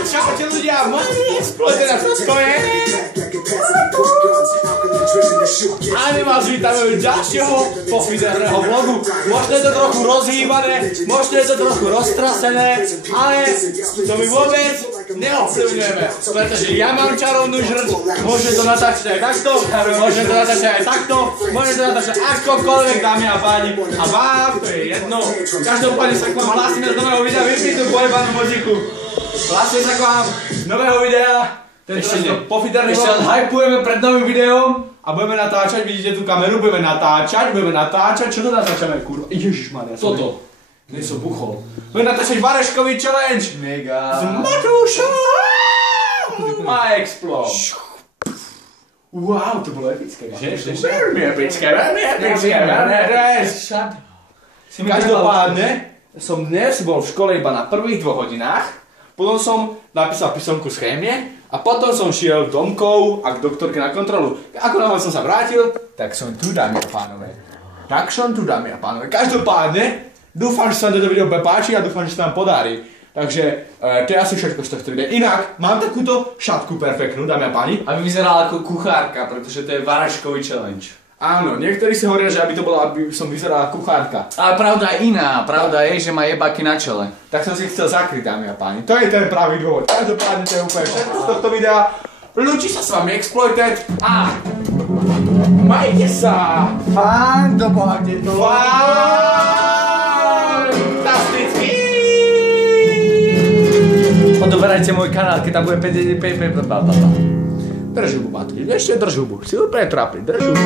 Čaute ľudia, moji exploiter, to je... A my vás vítame u ďalšieho pofiderného vlogu. Možno je to trochu rozhýbané, možno je to trochu roztrasené, ale to my vôbec neovplyvňujeme, pretože ja mám čarovnú žrť, môžeme to natáčať aj takto, môžeme to natáčať aj takto, môžeme to natáčať akokoľvek, dámy a páni, a vám to je jedno. Každopádne sa k vám hlásime z nového videa, vypni tú pojebanú moziku. Hlásime sa k vám z nového videa, ešte len hypujeme pred novým videom a budeme natáčať, vidíte tú kameru, budeme natáčať, čo to natáčame, kurva, ježišmaria, toto. Nie som buchol. Budeme natáčať Vareškový challenge. Mega. S Matúšom. A Explode. Wow, to bolo epické. Veľmi epické. Každopádne som dnes bol v škole iba na prvých 2 hodinách. Potom som napísal písomku z chémie a potom som šiel domkov a k doktorke na kontrolu. Ako náhle som sa vrátil, tak som tu, dámy a pánové. Každopádne, dúfam, že sa vám toto video páči a dúfam, že sa nám podarí. Takže to je asi všetko z tohto videa. Inak, mám takúto šatku perfektnú, dámy a páni. Aby vyzerala ako kuchárka, pretože to je Vareškový challenge. Áno, niektorí si hovoria, že aby som vyzerala kuchárka. Ale pravda je iná, pravda je, že má jebaky na čele. Tak som si chcel zakryť, dámy a páni. To je ten pravý dôvod. Každopádne to je úplne všetko z tohto videa. Lúči sa s vami Exploited a majte sa! Fán do boha, kde to fantasticky! Odoberajte môj kanál, keď tam bude 5. Drž hubu, Matúš, ešte drž hubu. Si úplne trápny, drž hubu.